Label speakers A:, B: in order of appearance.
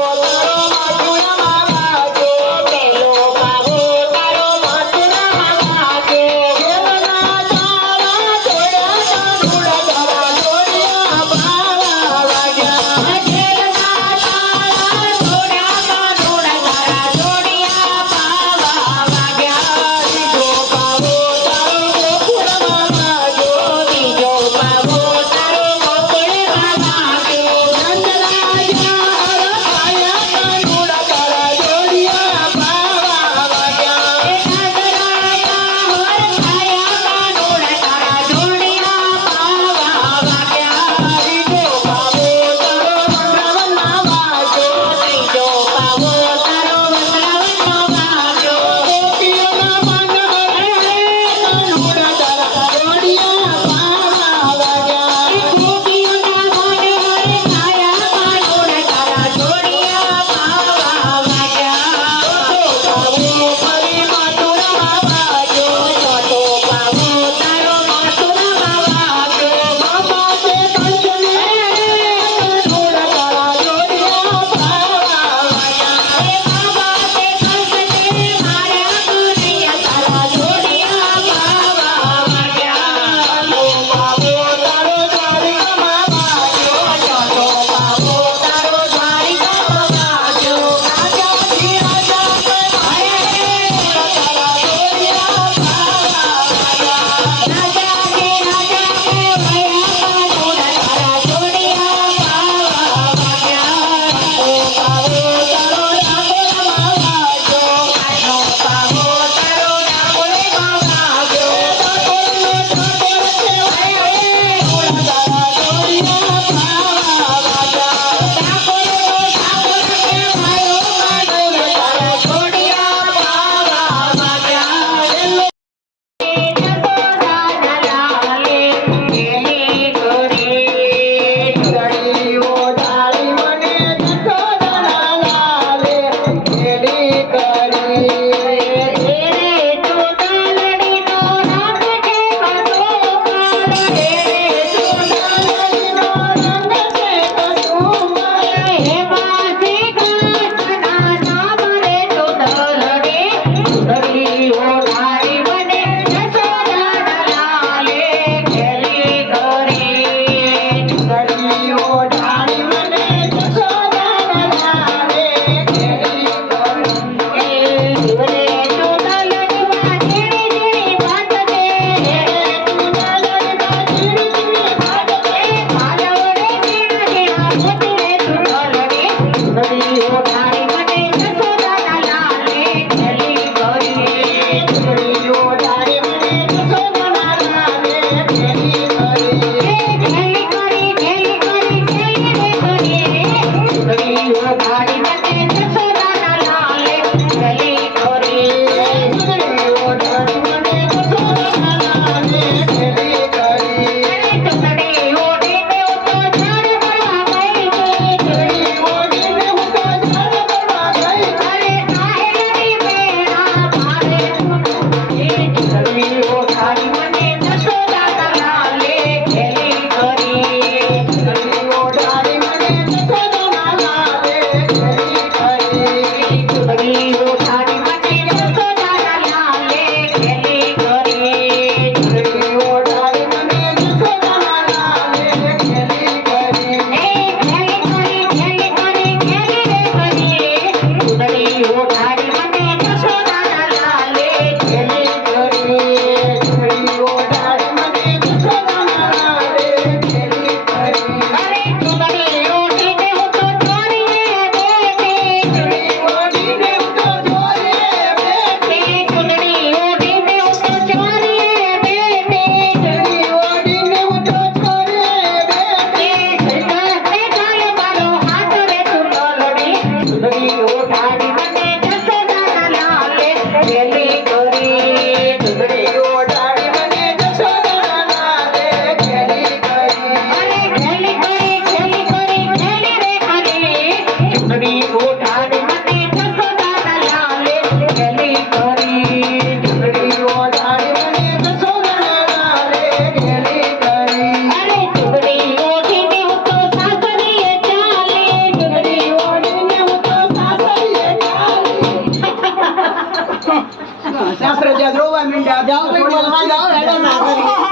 A: Oh,
B: Hola. घरी
A: ਜਾਓ 1 minute ਜਾਓ ਕੋਈ ਬੋਲਣਾ ਜਾਓ ਰਹਿਣਾ ਨਾ ਕਰੀ